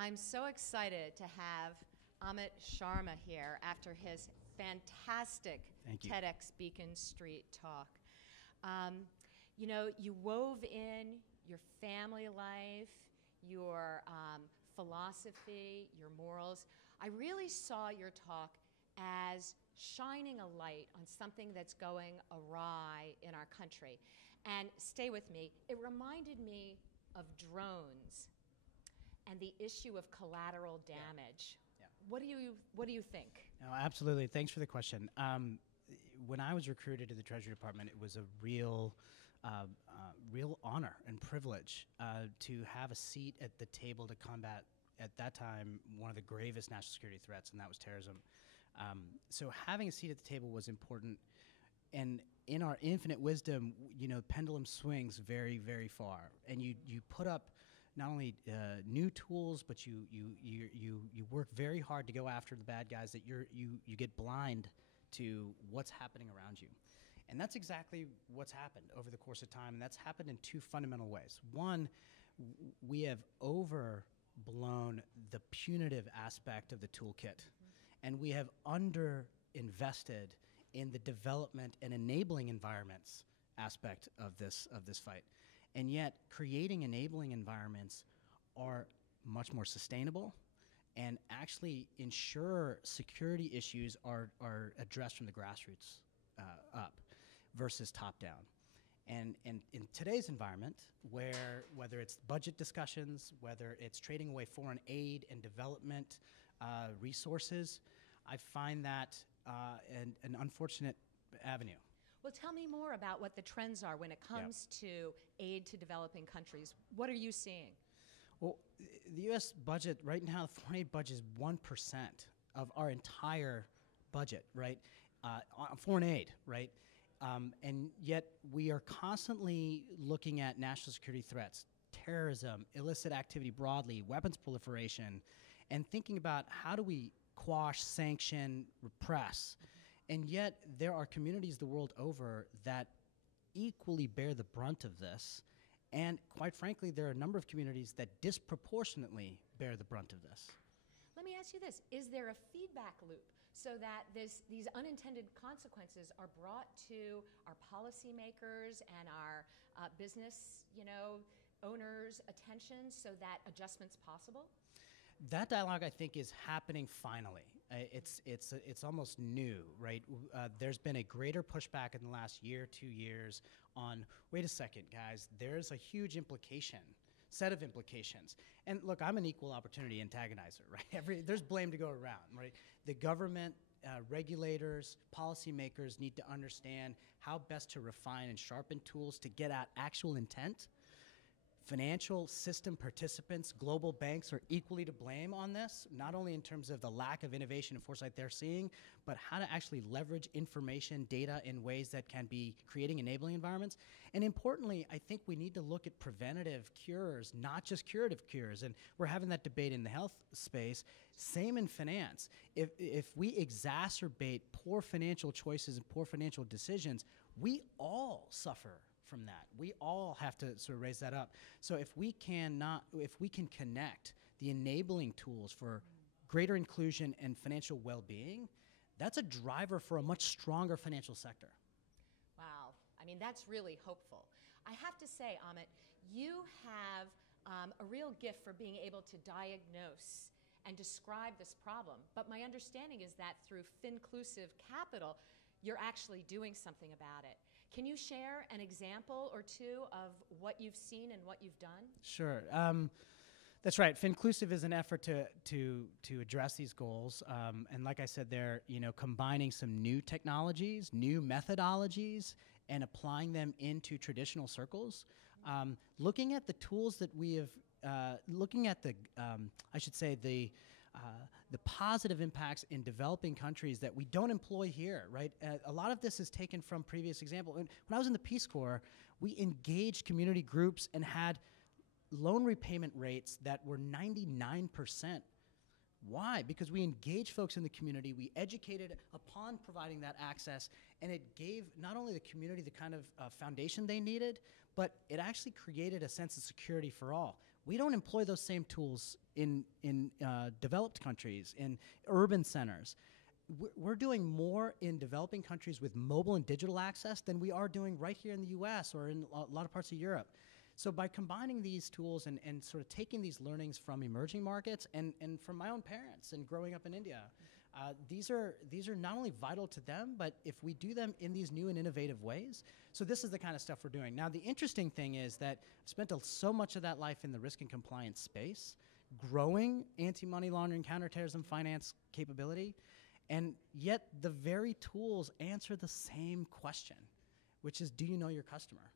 I'm so excited to have Amit Sharma here after his fantastic TEDxBeaconStreet talk. You know, you wove in your family life, your philosophy, your morals. I really saw your talk as shining a light on something that's going awry in our country. And stay with me, it reminded me of drones and the issue of collateral damage. Yeah. What do you think? No, absolutely. Thanks for the question. When I was recruited to the Treasury Department, it was a real honor and privilege to have a seat at the table to combat, at that time, one of the gravest national security threats, and that was terrorism. So having a seat at the table was important. And in our infinite wisdom, you know, pendulum swings very, very far. And you put up not only new tools, but you work very hard to go after the bad guys, that you get blind to what's happening around you. And that's exactly what's happened over the course of time, and that's happened in two fundamental ways. One, we have overblown the punitive aspect of the toolkit, and we have underinvested in the development and enabling environments aspect of this fight. And yet, creating enabling environments are much more sustainable and actually ensure security issues are addressed from the grassroots up versus top down. And in today's environment, where whether it's budget discussions, whether it's trading away foreign aid and development resources, I find that an unfortunate avenue. Well, tell me more about what the trends are when it comes to aid to developing countries. What are you seeing? Well, the U.S. budget right now, the foreign aid budget is 1% of our entire budget, right? On foreign aid, right? And yet we are constantly looking at national security threats, terrorism, illicit activity broadly, weapons proliferation, and thinking about how do we quash, sanction, repress. And yet there are communities the world over that equally bear the brunt of this. And quite frankly, there are a number of communities that disproportionately bear the brunt of this. Let me ask you this. Is there a feedback loop so that these unintended consequences are brought to our policymakers and our business, owners' attention so that adjustment's possible? That dialogue, I think, is happening finally. It's almost new, right? There's been a greater pushback in the last year, 2 years on, wait a second, guys, there's a huge set of implications. And look, I'm an equal opportunity antagonizer, right? There's blame to go around, right? The government, regulators, policymakers need to understand how best to refine and sharpen tools to get at actual intent. Financial system participants, global banks are equally to blame on this, not only in terms of the lack of innovation and foresight they're seeing, but how to actually leverage information, data in ways that can be creating enabling environments. And importantly, I think we need to look at preventative cures, not just curative cures. And we're having that debate in the health space. Same in finance. If we exacerbate poor financial choices and poor financial decisions, we all suffer from that. We all have to sort of raise that up. So if we can connect the enabling tools for greater inclusion and financial well-being, that's a driver for a much stronger financial sector. Wow. I mean, that's really hopeful. I have to say, Amit, you have a real gift for being able to diagnose and describe this problem. But my understanding is that through Finclusive Capital, you're actually doing something about it. Can you share an example or two of what you've seen and what you've done? Sure. That's right. Finclusive is an effort to address these goals. And like I said, they're combining some new technologies, new methodologies, and applying them into traditional circles. Looking at the tools that we have, looking at the positive impacts in developing countries that we don't employ here, right? A lot of this is taken from previous examples. When I was in the Peace Corps, we engaged community groups and had loan repayment rates that were 99%. Why? Because we engaged folks in the community, we educated upon providing that access, and it gave not only the community the kind of foundation they needed, but it actually created a sense of security for all. We don't employ those same tools in developed countries, in urban centers. We're doing more in developing countries with mobile and digital access than we are doing right here in the US or in a lot of parts of Europe. So by combining these tools and sort of taking these learnings from emerging markets and from my own parents and growing up in India, these are not only vital to them, but if we do them in these new and innovative ways, so this is the kind of stuff we're doing. Now, the interesting thing is that I've spent so much of that life in the risk and compliance space, growing anti-money laundering, counterterrorism finance capability, and yet the very tools answer the same question, which is, do you know your customer?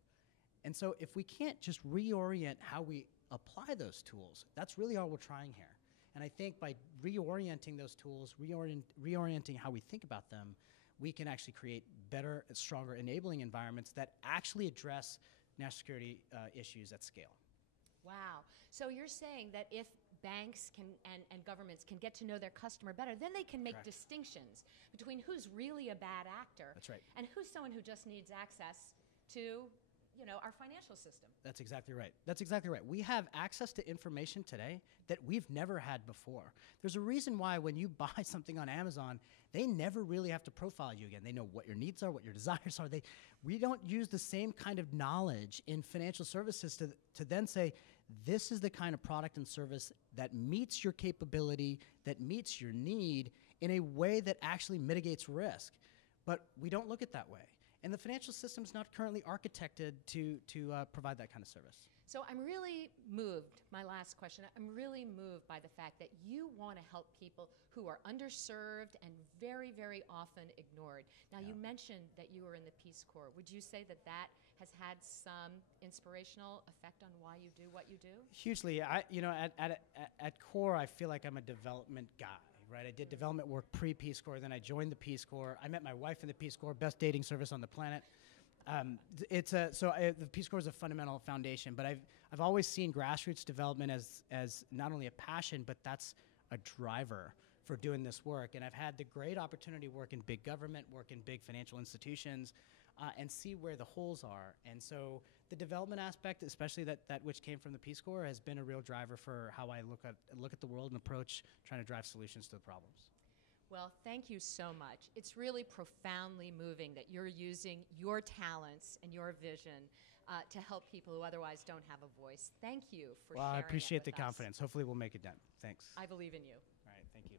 And so if we can't just reorient how we apply those tools, that's really all we're trying here. And I think by reorienting those tools, reorienting how we think about them, we can actually create better, stronger enabling environments that actually address national security issues at scale. Wow. So you're saying that if banks can and governments can get to know their customer better, then they can make Correct. Distinctions between who's really a bad actor. That's right. And who's someone who just needs access to, you know, our financial system. That's exactly right. That's exactly right. We have access to information today that we've never had before. There's a reason why when you buy something on Amazon, they never really have to profile you again. They know what your needs are, what your desires are. We don't use the same kind of knowledge in financial services to then say, this is the kind of product and service that meets your capability, that meets your need in a way that actually mitigates risk. But we don't look at that way. And the financial system is not currently architected to provide that kind of service. So I'm really moved, my last question, I'm really moved by the fact that you want to help people who are underserved and very, very often ignored. Now, you mentioned that you were in the Peace Corps. Would you say that that has had some inspirational effect on why you do what you do? Hugely. At Corps, I feel like I'm a development guy. Right, I did development work pre-Peace Corps, then I joined the Peace Corps. I met my wife in the Peace Corps, best dating service on the planet. The Peace Corps is a fundamental foundation, but I've always seen grassroots development as not only a passion, but that's a driver for doing this work. And I've had the great opportunity to work in big government, work in big financial institutions, and see where the holes are. And so the development aspect, especially that which came from the Peace Corps, has been a real driver for how I look at the world and approach trying to drive solutions to the problems. Well, thank you so much. It's really profoundly moving that you're using your talents and your vision to help people who otherwise don't have a voice. Thank you for sharing it with us. I appreciate the confidence. Hopefully we'll make it done. Thanks. I believe in you. All right, thank you.